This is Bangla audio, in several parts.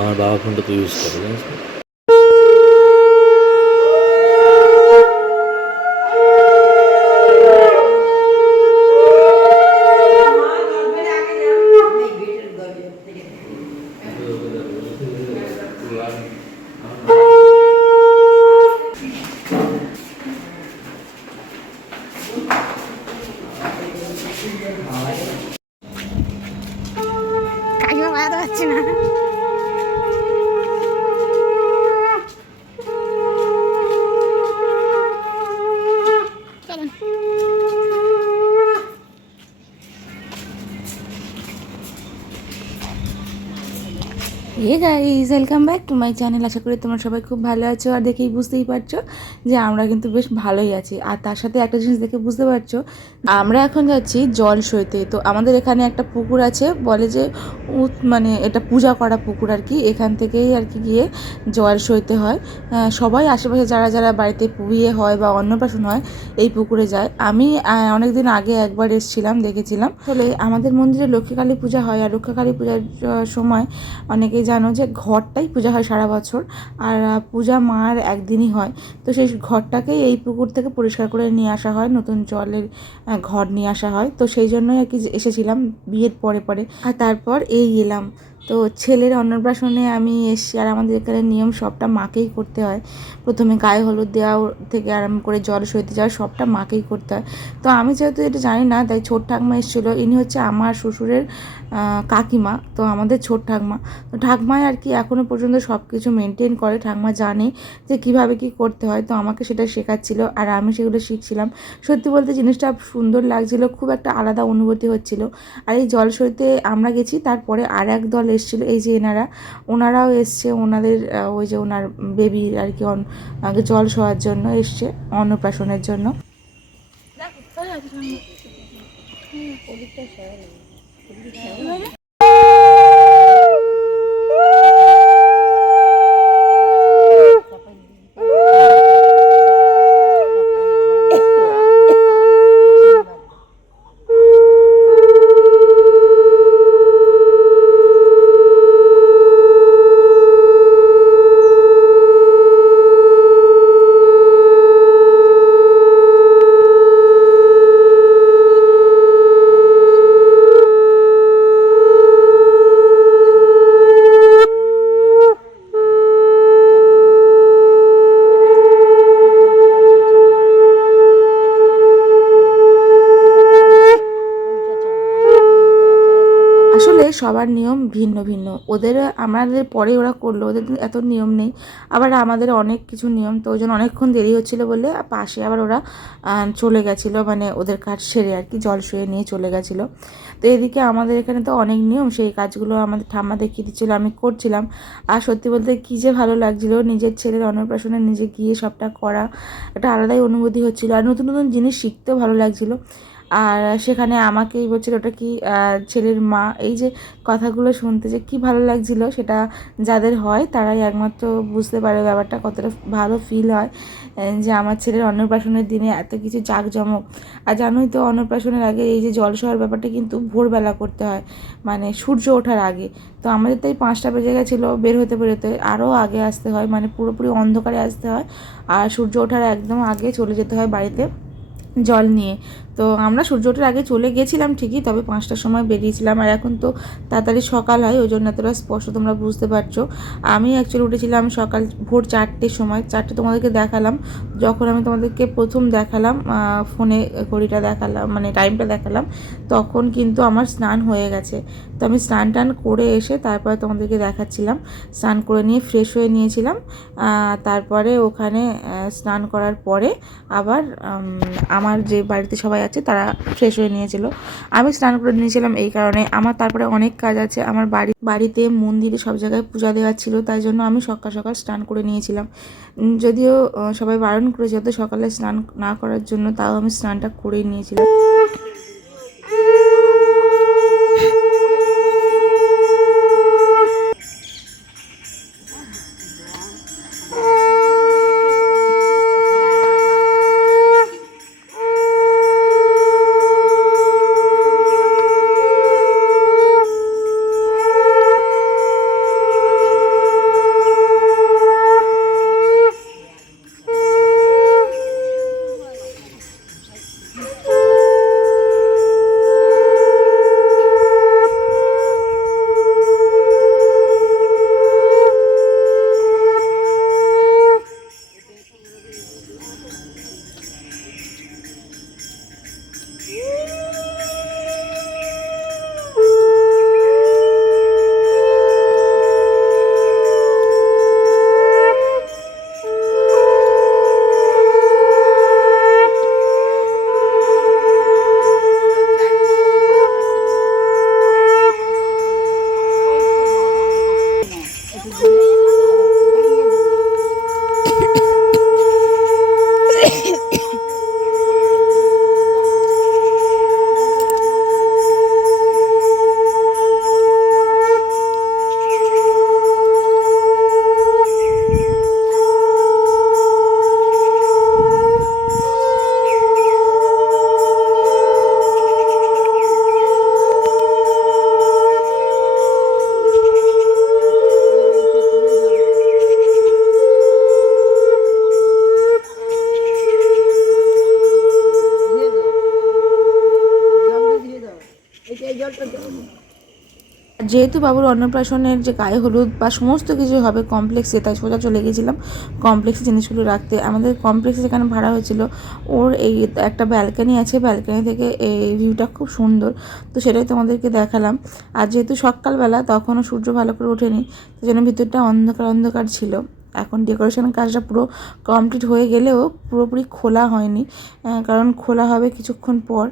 আমার বাবা ফোনটা তো ইউজ করে জানিস না। কাকিমা বাজাতে পারছি না। Hey guys, welcome back to my channel. আশা করি তোমরা সবাই খুব ভালো আছো, আর দেখেই বুঝতেই পারছো যে আমরা কিন্তু বেশ ভালোই আছি। আর তার সাথে একটা জিনিস দেখে বুঝতে পারছো, আমরা এখন যাচ্ছি জল সইতে। তো আমাদের এখানে একটা পুকুর আছে, বলে যে মানে এটা পূজা করা পুকুর আর কি। এখান থেকেই আর কি গিয়ে জল সইতে হয়। সবাই আশেপাশে যারা যারা বাড়িতে বিয়ে হয় বা অন্নপ্রাশন হয় এই পুকুরে যায়। আমি অনেকদিন আগে একবার এসেছিলাম, দেখেছিলাম। আসলে আমাদের মন্দিরে লক্ষ্মীকালী পূজা হয়, আর লক্ষ্মীকালী পূজার সময় অনেকেই জানো যে ঘরটাই পূজা হয় সারা বছর, আর পূজা মার একদিনই হয়। তো সেই ঘরটাকেই এই পুকুর থেকে পরিষ্কার করে নিয়ে আসা হয়, নতুন জলের ঘর নিয়ে আসা হয়। তো সেই জন্যই আর কি এসেছিলাম বিয়ের পরে পরে, আর তারপর এই এলাম। তো ছেলের অন্নপ্রাশনে আমি এসছি, আর আমাদের এখানে নিয়ম সবটা মাকেই করতে হয়। প্রথমে গায়ে হলুদ দেওয়া থেকে আরম্ভ করে জল সইতে যাওয়া সবটা মাকেই করতে হয়। তো আমি যেহেতু এটা জানি না, তাই ছোট ঠাকমা এসেছিলো। ইনি হচ্ছে আমার শ্বশুরের কাকিমা, তো আমাদের ছোট ঠাকমা। তো ঠাকমাই আর কি এখনও পর্যন্ত সব কিছু মেনটেন করে। ঠাকমা জানে যে কীভাবে কী করতে হয়, তো আমাকে সেটা শেখাচ্ছিল আর আমি সেগুলো শিখছিলাম। সত্যি বলতে জিনিসটা সুন্দর লাগছিল, খুব একটা আলাদা অনুভূতি হচ্ছিল। আর এই জল সইতে আমরা গেছি, তারপরে আর এক দল এসেছিলো, এই যে ওনারাও এসছে। ওনাদের ওই যে ওনার বেবি আর কি জল সওয়ার জন্য এসছে, অন্নপ্রাশনের জন্য। আসলে সবার নিয়ম ভিন্ন ভিন্ন। ওদের আমাদের পরে ওরা করলো, ওদের এত নিয়ম নেই। আবার আমাদের অনেক কিছু নিয়ম, তো ওই জন্য অনেকক্ষণ দেরি হচ্ছিলো বলে পাশে আবার ওরা চলে গেছিলো, মানে ওদের কাজ সেরে আর কি জল শুয়ে নিয়ে চলে গেছিলো। তো এদিকে আমাদের এখানে তো অনেক নিয়ম, সেই কাজগুলো আমাদের ঠাম্মা দেখিয়ে দিচ্ছিলো, আমি করছিলাম। আর সত্যি বলতে কী যে ভালো লাগছিলো, নিজের ছেলের অন্নপ্রাশনে নিজে গিয়ে সবটা করা একটা আলাদাই অনুভূতি হচ্ছিলো, আর নতুন নতুন জিনিস শিখতেও ভালো লাগছিলো। আর সেখানে আমাকেই বলছিল ওটা কি ছেলের মা। এই যে কথাগুলো শুনতে যে কি ভালো লাগছিল, সেটা যাদের হয় তারাই একমাত্র বুঝতে পারে ব্যাপারটা কতটা ভালো ফিল হয়, যে আমার ছেলের অন্নপ্রাশনের দিনে এত কিছু জাঁকজমক। আর জানোই তো অন্নপ্রাশনের আগে এই যে জল সওয়ার ব্যাপারটা কিন্তু ভোরবেলা করতে হয়, মানে সূর্য ওঠার আগে। তো আমাদের তাই 5টা বেজে গেছিলো বের হতে বেরোতে, আরও আগে আসতে হয়, মানে পুরোপুরি অন্ধকারে আসতে হয়। আর সূর্য ওঠার একদম আগে চলে যেতে হয় বাড়িতে জল নিয়ে। তো আমরা সূর্য ওঠার আগে চলে গেছিলাম ঠিকই, তবে 5টার সময় বেরিয়েছিলাম। আর এখন তো তাড়াতাড়ি সকাল হয়, ওই জন্য এতটা স্পষ্ট তোমরা বুঝতে পারছো। আমি অ্যাকচুয়ালি উঠেছিলাম সকাল ভোর 4টের সময়। 4টে তোমাদেরকে দেখালাম, যখন আমি তোমাদেরকে প্রথম দেখালাম ফোনে ঘড়িটা দেখালাম, মানে টাইমটা দেখালাম, তখন কিন্তু আমার স্নান হয়ে গেছে। তো আমি স্নান টান করে এসে তারপরে তোমাদেরকে দেখাচ্ছিলাম। স্নান করে নিয়ে ফ্রেশ হয়ে নিয়েছিলাম। তারপরে ওখানে স্নান করার পরে আবার আমার যে বাড়িতে সবাই আছে তারা ফ্রেশ হয়ে নিয়েছিল, আমি স্নান করে নিয়েছিলাম। এই কারণে আমার তারপরে অনেক কাজ আছে, আমার বাড়িতে মন্দিরে সব জায়গায় পূজা দেওয়ার ছিল, তাই জন্য আমি সকাল সকাল স্নান করে নিয়েছিলাম। যদিও সবাই বারণ করেছে যত সকালে স্নান না করার জন্য, তাও আমি স্নানটা করেই নিয়েছিলাম। যেহেতু বাবুর অন্নপ্রাশনের যে গায়ে হলুদ বা সমস্ত কিছু হবে কমপ্লেক্সে, তাই সোজা চলে গেছিলাম কমপ্লেক্সে জিনিসগুলো রাখতে। আমাদের কমপ্লেক্সে যেখানে ভাড়া হয়েছিল ওর এই একটা ব্যালকানি আছে, ব্যালকানি থেকে এই ভিউটা খুব সুন্দর, তো সেটাই তোমাদেরকে দেখালাম। আর যেহেতু সকালবেলা তখনও সূর্য ভালো করে ওঠেনি, সেই জন্য ভিতরটা অন্ধকার অন্ধকার ছিল। এখন ডেকোরেশনের কাজটা পুরো কমপ্লিট হয়ে গেলেও পুরোপুরি খোলা হয়নি, কারণ খোলা হবে কিছুক্ষণ পর।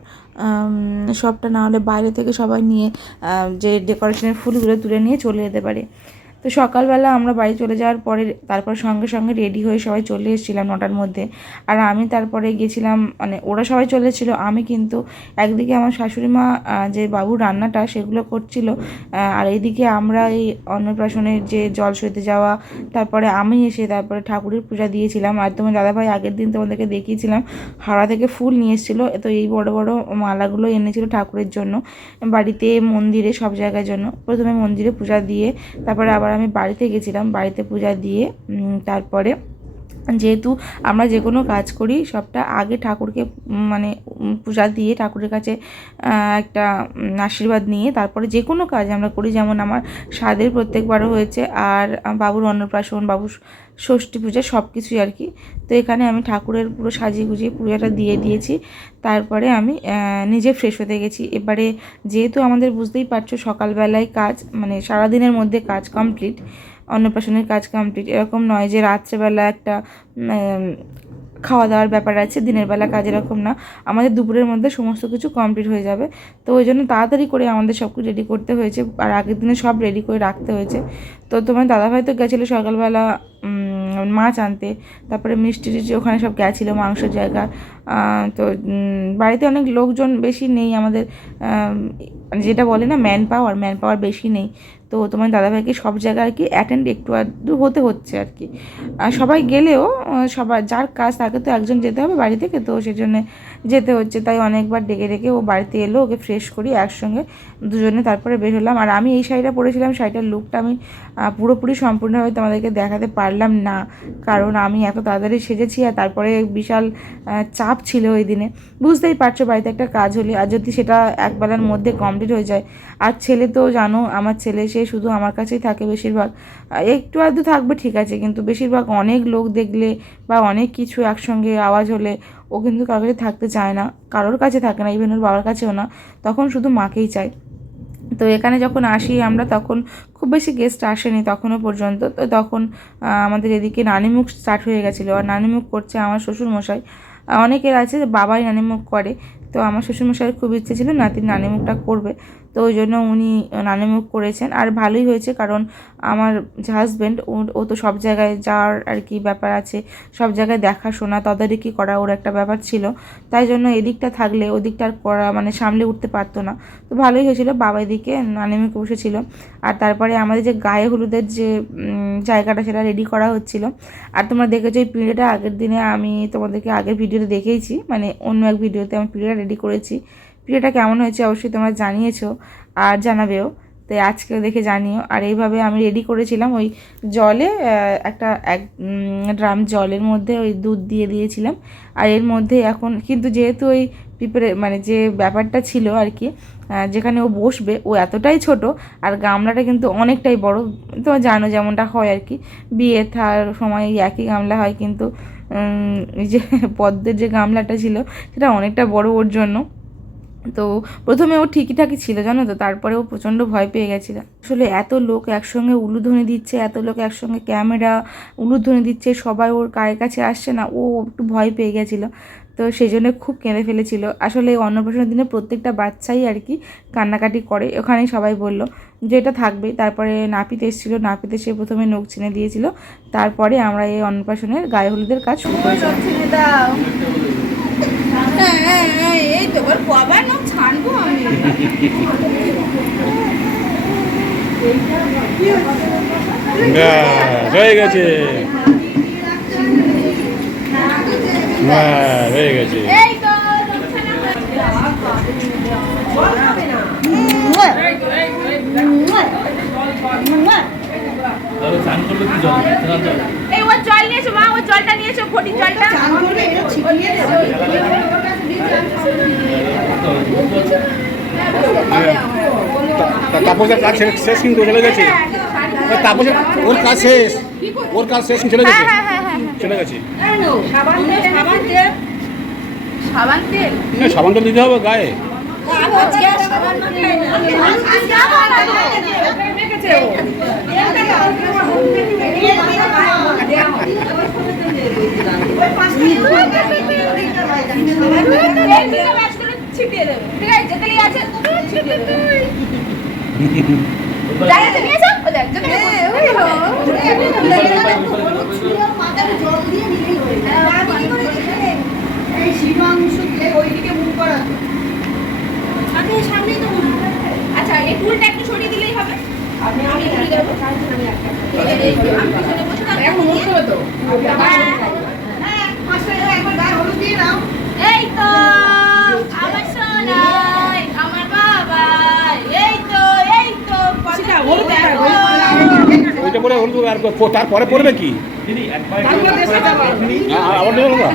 সবটা না হলে বাইরে থেকে সবাই নিয়ে যে ডেকোরেশনের ফুলগুলো তুলে নিয়ে চলে যেতে পারে। তো সকালবেলা আমরা বাড়ি চলে যাওয়ার পরে তারপর সঙ্গে সঙ্গে রেডি হয়ে সবাই চলে এসেছিলাম 9টার মধ্যে। আর আমি তারপরে গেছিলাম, মানে ওরা সবাই চলে এসেছিলো, আমি কিন্তু একদিকে আমার শাশুড়ি মা যে বাবুর রান্নাটা সেগুলো করছিল, আর এইদিকে আমরা এই অন্নপ্রাশনের যে জল সইতে যাওয়া, তারপরে আমি এসে তারপরে ঠাকুরের পূজা দিয়েছিলাম। আর তোমার দাদাভাই আগের দিন তোমাদেরকে দেখিয়েছিলাম হাওড়া থেকে ফুল নিয়ে এসেছিলো, তো এই বড় বড় মালাগুলো এনেছিল ঠাকুরের জন্য, বাড়িতে মন্দিরে সব জায়গার জন্য। প্রথমে মন্দিরে পূজা দিয়ে তারপরে আবার আমি বাড়িতে গেছিলাম, বাড়িতে পূজা দিয়ে তারপরে যেহেতু আমরা যে কোনো কাজ করি সবটা আগে ঠাকুরকে মানে পূজা দিয়ে ঠাকুরের কাছে একটা আশীর্বাদ নিয়ে তারপরে যে কোনো কাজ আমরা করি। যেমন আমার স্বাদের প্রত্যেকবারও হয়েছে, আর বাবুর অন্নপ্রাশন, বাবুর ষষ্ঠী পূজা সব কিছুই আর কি। তো এখানে আমি ঠাকুরের পুরো সাজিয়ে গুজিয়ে পূজাটা দিয়ে দিয়েছি, তারপরে আমি নিজে ফ্রেশ হতে গেছি। এবারে যেহেতু আমাদের বুঝতেই পারছো সকালবেলায় কাজ, মানে সারাদিনের মধ্যে কাজ কমপ্লিট, অন্নপ্রাশনের কাজ কমপ্লিট, এরকম নয় যে রাত্রেবেলা একটা খাওয়া দাওয়ার ব্যাপার আছে, দিনের বেলা কাজ এরকম না, আমাদের দুপুরের মধ্যে সমস্ত কিছু কমপ্লিট হয়ে যাবে। তো ওই জন্য তাড়াতাড়ি করে আমাদের সব কিছু রেডি করতে হয়েছে, আর আগের দিনে সব রেডি করে রাখতে হয়েছে। তো তোমার দাদাভাই তো গেছিলো সকালবেলা মাছ আনতে, তারপরে মিষ্টি টিষ্টি ওখানে সব গেছিলো মাংসের জায়গা। তো বাড়িতে অনেক লোকজন বেশি নেই আমাদের, যেটা বলে না ম্যান পাওয়ার বেশি নেই। তো তোমার দাদাভাইকে সব জায়গায় আর কি অ্যাটেন্ড একটু আধটু হতে হচ্ছে আর কি। আর সবাই গেলেও সবার যার কাজ তাকে তো একজন যেতে হবে বাড়ি থেকে, তো সেই জন্যে যেতে হচ্ছে। তাই অনেকবার ডেকে ডেকে ও বাড়িতে এলো, ওকে ফ্রেশ করি একসঙ্গে দুজনে তারপরে বের হলাম। আর আমি এই শাড়িটা পরেছিলাম, শাড়িটার লুকটা আমি পুরোপুরি সম্পূর্ণভাবে তোমাদেরকে দেখাতে পারলাম না, কারণ আমি এত তাড়াতাড়ি সেজেছি আর তারপরে বিশাল চাপ ছিল ওই দিনে। বুঝতেই পারছো বাড়িতে একটা কাজ হলে আর যদি সেটা একবেলার মধ্যে কমপ্লিট হয়ে যায়। আর ছেলে তো জানো আমার ছেলে, সে শুধু আমার কাছেই থাকে বেশিরভাগ, একটু আধটু থাকবে ঠিক আছে, কিন্তু বেশিরভাগ অনেক লোক দেখলে বা অনেক কিছু একসঙ্গে আওয়াজ হলে ও কিন্তু কারোর কাছে থাকতে চায় না, কারোর কাছে থাকে না, ইভেন ওর বাবার কাছেও না, তখন শুধু মাকেই চায়। তো এখানে যখন আসি আমরা তখন খুব বেশি গেস্ট আসেনি তখনও পর্যন্ত। তো তখন আমাদের এদিকে নানিমুখ স্টার্ট হয়ে গেছিলো, আর নানিমুখ করছে আমার শ্বশুরমশাই। অনেকের আছে যে বাবাই নানিমুখ করে, তো আমার শ্বশুরমশাইয়ের খুব ইচ্ছে ছিল নাতির নানিমুখটা করবে, তো ওই জন্য উনি নানিমুখ করেছেন। আর ভালোই হয়েছে, কারণ আমার যে হাজব্যান্ড ও তো সব জায়গায় যাওয়ার আর কি ব্যাপার আছে, সব জায়গায় দেখাশোনা তদারকি করা ওর একটা ব্যাপার ছিল, তাই জন্য এদিকটা থাকলে ওদিকটা আর করা মানে সামলে উঠতে পারতো না। তো ভালোই হয়েছিল, বাবা এদিকে নানিমুখ বসেছিল। আর তারপরে আমাদের যে গায়ে হলুদের যে জায়গাটা সেটা রেডি করা হচ্ছিল। আর তোমরা দেখেছো এই পিঁড়েটা আগের দিনে আমি তোমাদেরকে আগের ভিডিওতে দেখিয়েছি, মানে অন্য এক ভিডিওতে আমি পিঁড়েটা রেডি করেছি। পিঁড়েটা কেমন হয়েছে অবশ্যই তোমরা জানিয়েছো আর জানাবেও, তাই আজকেও দেখে জানিও। আর এইভাবে আমি রেডি করেছিলাম ওই জলে, এক ড্রাম জলের মধ্যে ওই দুধ দিয়ে দিয়েছিলাম। আর এর মধ্যে এখন কিন্তু যেহেতু ওই পিঁপড়ে মানে যে ব্যাপারটা ছিল আর কি, যেখানে ও বসবে ও এতটাই ছোট, আর গামলাটা কিন্তু অনেকটাই বড়, তোমরা জানো যেমনটা হয় আর কি, বিয়ে থার সময় একই গামলা হয়, কিন্তু এই যে পদ্মের যে গামলাটা ছিল সেটা অনেকটা বড় ওর জন্য। তো প্রথমে ও ঠিকঠাকই ছিল জানো তো, তারপরে ও প্রচণ্ড ভয় পেয়ে গেছিলো। আসলে এত লোক একসঙ্গে উলুধ্বনি দিচ্ছে, এত লোক একসঙ্গে ক্যামেরা উলুধ্বনি দিচ্ছে, সবাই ওর গায়ের কাছে আসছে না, ও একটু ভয় পেয়ে গেছিলো, তো সেই জন্য খুব কেঁদে ফেলেছিল। আসলে এই অন্নপ্রাশনের দিনে প্রত্যেকটা বাচ্চাই আর কি কান্নাকাটি করে, ওখানেই সবাই বলল যে এটা থাকবে। তারপরে নাপিত এসেছিলো, নাপিত এসে প্রথমে নখ ছিনে দিয়েছিল, তারপরে আমরা এই অন্নপ্রাশনের গায়ে হলুদের কাজ শুরু করেছিলাম। এই তো এবার কবার নখ ছাড়বো আমি। হয়ে গেছে, হয়ে গেছে। এই ও জল নিয়েছো মা, ও জলটা নিয়েছো, ঘটির জলটা। তাপসের কাজ শেষ কিন্তু চলে গেছে। তাপসের ওর কাজ শেষ, ওর কাজ শেষ চলে গেছে, চলে গেছে। সাবান তেল দিতে হবে গায়ে। আচ্ছা এই টুলটা একটু সরিয়ে দিলেই হবে। আমি ঘুরে দেবো। এই তো আমার সোনাই আমার বাবা, এই তো ওইটা পরে হলুদ আর তারপরে পড়বে কি? আবার দেবো না।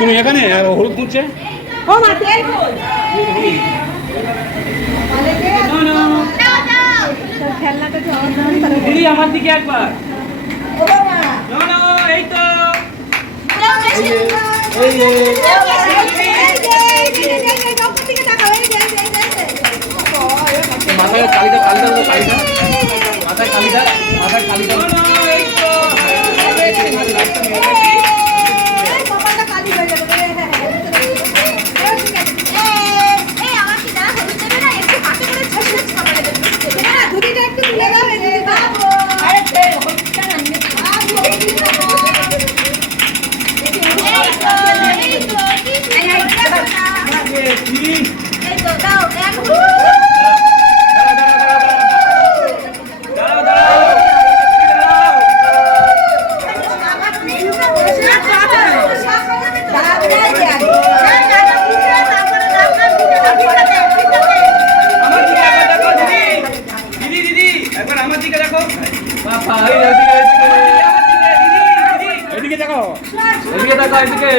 তুমি এখানে হলুদ খুঁজছে? দিদি আমার দিকে একবার। এই তো মাথায় কালিটা মাথায় কালিটা এদিকে দেখো, এদিকে তাকাও, এদিকে।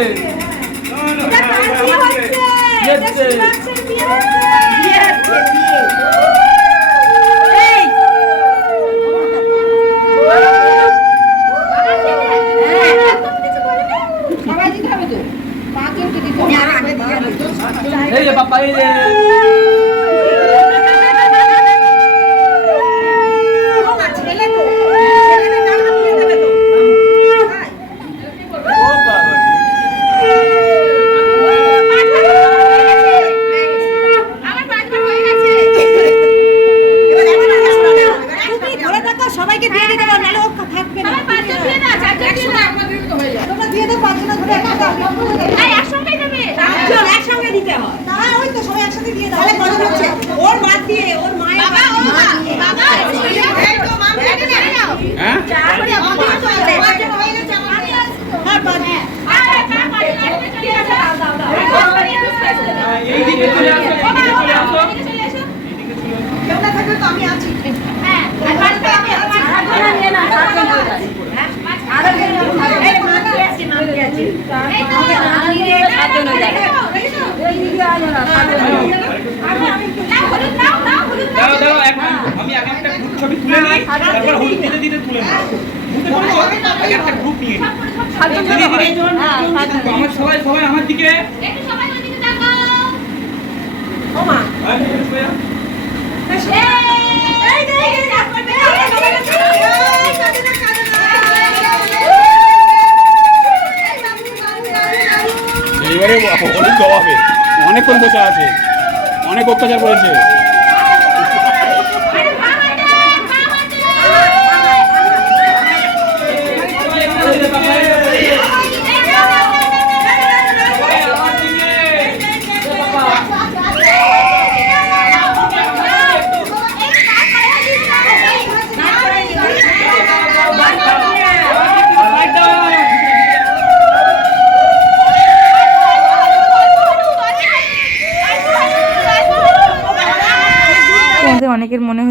এই যে পাপা, এই যে সবাইকে দিয়ে দিতে পারো, নালে ও থাকবে না। পাঁচজন দিয়ে দাও, চারজন দিয়ে দাও। তোমরা দিয়ে দাও, পাঁচজন ধরে এই একসঙ্গে দেবে। পাঁচজন একসঙ্গে দিতে হয়। না ওই তো সবাই একসাথে দিয়ে দাও। তাহলে কত হচ্ছে? ওর মা দিয়ে, ওর মায়ের বাবা, ও বাবা, এই তো মা দিয়ে দাও। হ্যাঁ চা করে আমাদের চলে। পাঁচজন হয়ে গেছে আমাদের। হ্যাঁ পাঁচ। আরে চা করে লাগবে চলে আসো। দাও দাও। এই দিকে চলে আসো, এই দিকে চলে আসো। চলে আসো। কেউ না থাকলে তো আমি আছি। হ্যাঁ, আর বাড়িতে আমি আছি। আর নিয়ে না, সাতজন হয়ে যায়। হ্যাঁ, আর এই মা কি আছে, মা কি আছে? এই তো নিয়ে সাতজন হয়ে যায়। এই দিকে আনো না, সাতজন হয়ে যায়। না হলুদ নাও, নাও হলুদ নাও। দাও দাও, আমি আগে একটা গ্রুপ ছবি তুলে নিই, তারপর হলুদ দিতে দিতে তুলে নিই। আগে একটা গ্রুপ নিয়ে নিই। সাতজন দিদি, দিদি, হ্যাঁ, সাতজন। আমার সবাই আমার দিকে। একটু সবাই ওদিকে তাকাও। ও মা। এই দে, এই দে, করবে না। এইবারে হলুদ দেওয়া হবে। অনেকক্ষণ বসে আছে, অনেক অত্যাচার করেছে। আরে বাবা দে, বাবা দে।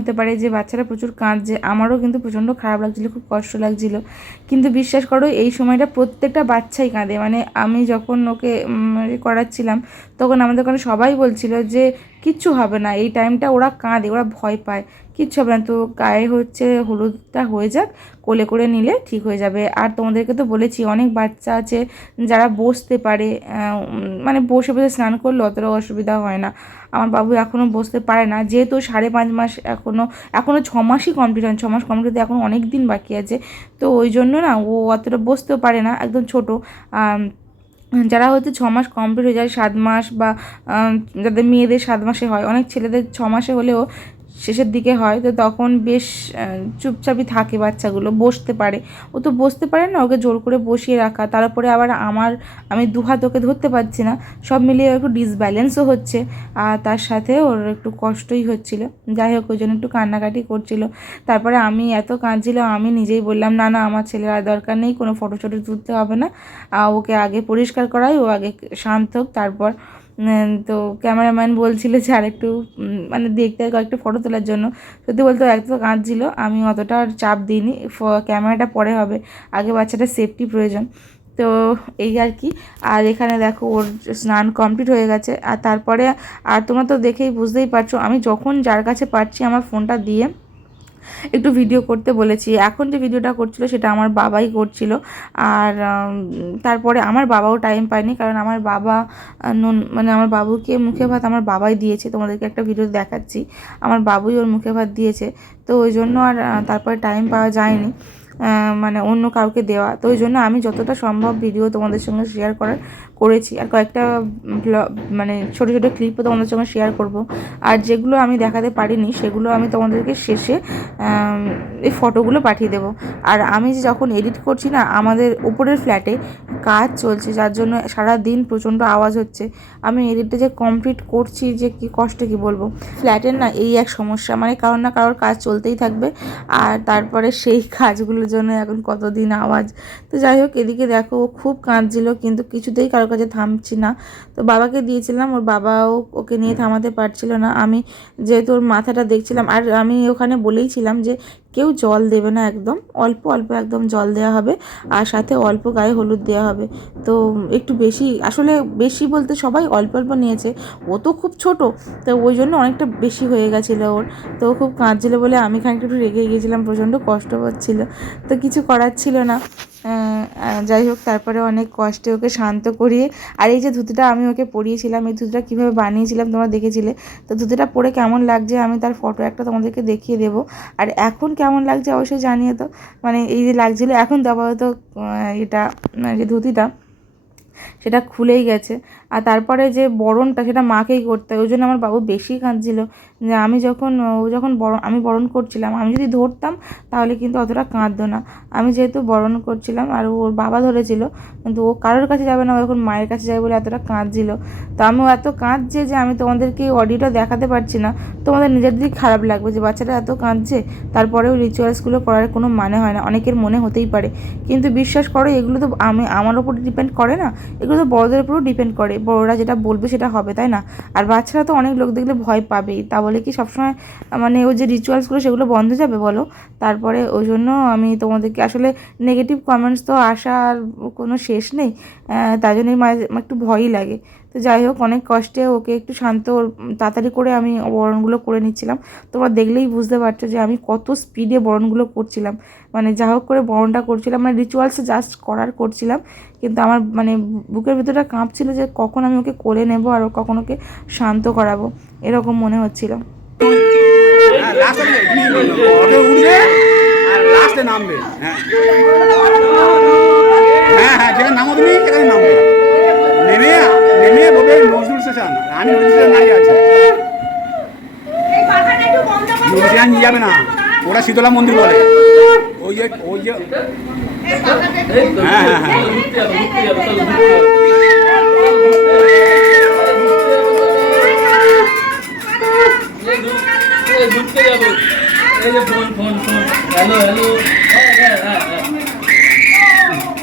হতে পারে যে বাচ্চারা প্রচুর কাঁদছে, আমারও কিন্তু প্রচণ্ড খারাপ লাগছিলো, খুব কষ্ট লাগছিলো। কিন্তু বিশ্বাস করো এই সময়টা প্রত্যেকটা বাচ্চাই কাঁদে। মানে আমি যখন ওকে করাচ্ছিলাম তখন আমাদের ওখানে সবাই বলছিল যে কিচ্ছু হবে না, এই টাইমটা ওরা কাঁদে, ওরা ভয় পায়, কিচ্ছু হবে না। তো গায়ে হচ্ছে হলুদটা হয়ে যাক, কোলে করে নিলে ঠিক হয়ে যাবে। আর তোমাদেরকে তো বলেছি অনেক বাচ্চা আছে যারা বসতে পারে, মানে বসে বসে স্নান করলে অতটা অসুবিধা হয় না। আমার বাবু এখনও বসতে পারে না, যেহেতু 5.5 মাস, এখনও 6 মাসই কমপ্লিট হয়, 6 মাস কমপ্লিট হতে এখন অনেক দিন বাকি আছে। তো ওই জন্য না ও অতটা বসতেও পারে না, একদম ছোটো। যারা হচ্ছে 6 মাস কমপ্লিট হয়ে যায়, 7 মাস বা যাদের মেয়েদের 7 মাসে হয়, অনেক ছেলেদের 6 মাসে হলেও শেষের দিকে হয়, তো তখন বেশ চুপচাপই থাকে বাচ্চাগুলো, বসতে পারে। ও তো বসতে পারে না, ওকে জোর করে বসিয়ে রাখা, তারপরে আবার আমি 2 হাত ওকে ধরতে পারছি না, সব মিলিয়ে একটু ডিসব্যালেন্সও হচ্ছে, আর তার সাথে ওর একটু কষ্টই হচ্ছিল। যাই হোক ওই জন্য একটু কান্নাকাটি করছিল। তারপরে আমি এত কাঁদছিল, আমি নিজেই বললাম না না আমার ছেলের আর দরকার নেই, কোনো ফটো তুলতে হবে না, ওকে আগে পরিষ্কার করাই, ও আগে শান্ত হোক তারপর। তো ক্যামেরাম্যান বলছিল যে আরেকটু মানে দেখতে কয়েকটা ফটো তোলার জন্য। সত্যি বলতে এত কাঁদছিল, আমি অতটা চাপ দিইনি, ক্যামেরাটা পরে হবে, আগে বাচ্চাটা সেফটি প্রয়োজন। তো এই আর কি। আর এখানে দেখো ওর স্নান কমপ্লিট হয়ে গেছে। আর তারপরে আর তোমরা তো দেখেই বুঝতেই পারছো, আমি যখন যার কাছে পারছি আমার ফোনটা দিয়ে একটু ভিডিও করতে বলেছি। এখন যে ভিডিওটা করছিল সেটা আমার বাবাই করছিল। আর তারপরে আমার বাবাও টাইম পায়নি, কারণ আমার বাবা মানে আমার বাবুকে মুখে ভাত আমার বাবাই দিয়েছে, তোমাদেরকে একটা ভিডিও দেখাচ্ছি, আমার বাবুই ওর মুখে ভাত দিয়েছে। তো ওই জন্য আর তারপরে টাইম পাওয়া যায়নি মানে অন্য কাউকে দেওয়া। তো ওই জন্য আমি যতটা সম্ভব ভিডিও তোমাদের সঙ্গে শেয়ার করেছি, আর কয়েকটা মানে ছোটো ছোটো ক্লিপও তোমাদের সঙ্গে শেয়ার করব। আর যেগুলো আমি দেখাতে পারিনি সেগুলো আমি তোমাদেরকে শেষে এই ফটোগুলো পাঠিয়ে দেবো। আর আমি যে যখন এডিট করছি না, আমাদের উপরের ফ্ল্যাটে কাজ চলছে, যার জন্য সারা দিন প্রচণ্ড আওয়াজ হচ্ছে। আমি এডিটটা যে কমপ্লিট করছি যে কি কষ্ট কি বলবো। ফ্ল্যাটের না এই এক সমস্যা, মানে কারোর না কারোর কাজ চলতেই থাকবে, আর তারপরে সেই কাজগুলোর জন্য এখন কতদিন আওয়াজ। তো যাই হোক এদিকে দেখো ও খুব কাঁদছিল, কিন্তু কিছুতেই কারোর কাছে থামছি না। তো বাবাকে দিয়েছিলাম, ওর বাবাও ওকে নিয়ে থামাতে পারছিল না। আমি যেহেতু ওর মাথাটা দেখছিলাম, আর আমি ওখানে বলেইছিলাম যে কেউ জল দেবে না, একদম অল্প অল্প একদম জল দেওয়া হবে, আর সাথে অল্প গায়ে হলুদ দেওয়া হবে। তো একটু বেশি, আসলে বেশি বলতে সবাই অল্প অল্প নিয়েছে, ও তো খুব ছোট, তো ওই জন্য অনেকটা বেশি হয়ে গেছিলো ওর। তো ও খুব কাঁদছিল বলে আমি খানিকটা একটু রেগে গিয়েছিলাম, প্রচণ্ড কষ্ট হচ্ছিল, তো কিছু করার ছিল না। যাই হোক তারপরে অনেক কষ্টে ওকে শান্ত করিয়ে, আর এই যে ধুতিটা আমি ওকে পরিয়েছিলাম, এই ধুতিটা কীভাবে বানিয়েছিলাম তোমরা দেখেছিলে। তো ধুতিটা পরে কেমন লাগছে আমি তার ফটো একটা তোমাদেরকে দেখিয়ে দেবো। আর এখন কেমন লাগছে অবশ্যই জানিয়ে তো, মানে এই যে লাগছিলো এখন তো আপাতত এটা যে ধুতিটা সেটা খুলেই গেছে। আর তারপরে যে বরণটা সেটা মাকেই করতে হয়, ওই জন্য আমার বাবু বেশি কাঁদছিল। যে আমি যখন আমি বরণ করছিলাম, আমি যদি ধরতাম তাহলে কিন্তু অতটা কাঁদতো না। আমি যেহেতু বরণ করছিলাম আর ওর বাবা ধরেছিল, কিন্তু ও কারোর কাছে যাবে না, ও এখন মায়ের কাছে যাবে বলে এতটা কাঁদছিল। তো আমিও এত কাঁদছে যে আমি তোমাদেরকে অডিওটা দেখাতে পারছি না, তোমাদের নিজেদেরই খারাপ লাগবে যে বাচ্চাটা এত কাঁদছে, তারপরেও রিচুয়ালসগুলো করার কোনো মানে হয় না। অনেকের মনে হতেই পারে, কিন্তু বিশ্বাস করো এগুলো তো আমার ওপর ডিপেন্ড করে না, এগুলো তো বড়দের উপরও ডিপেন্ড করে, বড়রা যেটা বলবে সেটা হবে, তাই না? আর বাচ্চারা তো অনেক লোক দেখলে ভয় পাবেই, তা বলে কি সবসময় মানে ওই যে রিচুয়ালসগুলো সেগুলো বন্ধ যাবে বলো? তারপরে ওই জন্য আমি তোমাদেরকে আসলে নেগেটিভ কমেন্টস তো আসার কোনো শেষ নেই, তাই জন্যই একটু ভয়ই লাগে। তো যাই হোক অনেক কষ্টে ওকে একটু শান্ত তাড়াতাড়ি করে আমি বরণগুলো করে নিচ্ছিলাম। তোমরা দেখলেই বুঝতে পারছো যে আমি কত স্পিডে বরণগুলো করছিলাম, মানে যা হোক করে বরণটা করছিলাম, মানে রিচুয়ালসে জাস্ট করছিলাম, কিন্তু আমার মানে বুকের ভিতরটা কাঁপছিল যে কখন আমি ওকে কোলে নেব আর কখন ওকে শান্ত করাবো, এরকম মনে হচ্ছিল। লাস্টে নামবে, হ্যাঁ হ্যাঁ হ্যাঁ, যেখানে নামো তুমি সেখানে নামবে, নেমে বলবে নজরুল স্টেশন, আমি নজরুল স্টেশন নাই আছি, নজরুল স্টেশন নিয়ে যাবে না, ওরা শীতলা মন্দির বলে, ওই যে হ্যাঁ হ্যাঁ হ্যাঁ ঘুরতে যাবো, এই যে ফোন হ্যালো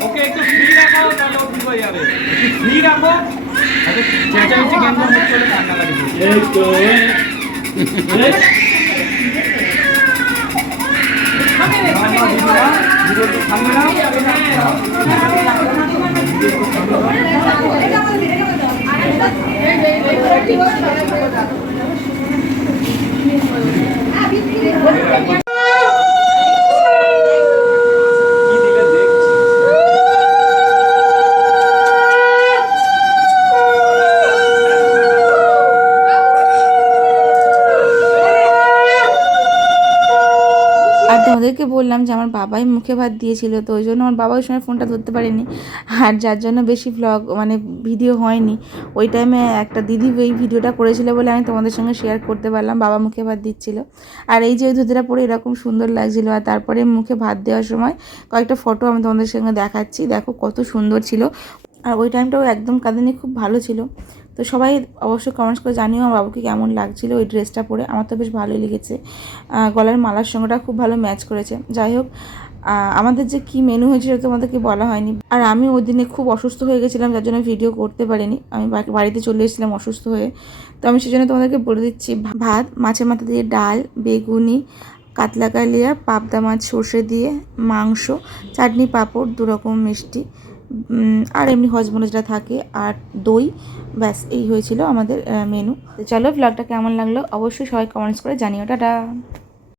ওকে একটু ফ্রি রাখো, তাহলে ও ঠিক হয়ে যাবে। ফ্রি রাখো, চেঁচামেচি কেন্দ্র হচ্ছে, কান্নাকাটি করছে। আর তোমাদেরকে বললাম যে আমার বাবাই মুখে ভাত দিয়েছিল, তো ওই জন্য আমার বাবা ওই সময় ফোনটা ধরতে পারেনি, আর যার জন্য বেশি ভ্লগ মানে ভিডিও হয়নি। ওই টাইমে একটা দিদি এই ভিডিওটা করেছিল বলে আমি তোমাদের সঙ্গে শেয়ার করতে পারলাম, বাবা মুখে ভাত দিচ্ছিল। আর এই যে ওই ধুতিটা পরে এরকম সুন্দর লাগছিল। আর তারপরে মুখে ভাত দেওয়ার সময় কয়েকটা ফটো আমি তোমাদের সঙ্গে দেখাচ্ছি, দেখো কত সুন্দর ছিল। আর ওই টাইমটাও একদম কাঁদিনি, খুব ভালো ছিল। তো সবাই অবশ্যই কমেন্টস করে জানিও আমার বাবুকে কেমন লাগছিল ওই ড্রেসটা পরে। আমার তো বেশ ভালোই লেগেছে, গলার মালার সঙ্গেটা খুব ভালো ম্যাচ করেছে। যাই হোক, আমাদের যে কি মেনু হয়েছিল তোমাদেরকে বলা হয়নি। আর আমি ওই দিনে খুব অসুস্থ হয়ে গেছিলাম, যার জন্য ভিডিও করতে পারিনি। আমি বাড়িতে চলে এসেছিলাম অসুস্থ হয়ে, তো আমি সেজন্য তোমাদেরকে বলে দিচ্ছি, ভাত, মাছের মাথা দিয়ে ডাল, বেগুনি, কাতলা কালিয়া, পাবদা মাছ সর্ষে দিয়ে, মাংস, চাটনি, পাঁপড়, 2 রকম মিষ্টি, আর এমনি হজমোলা যেটা থাকে, আর দই, ব্যাস এই হয়েছিল আমাদের মেনু। তো চলো, ব্লগটা কেমন লাগলো অবশ্যই সবাই কমেন্টস করে জানিও। টাটা।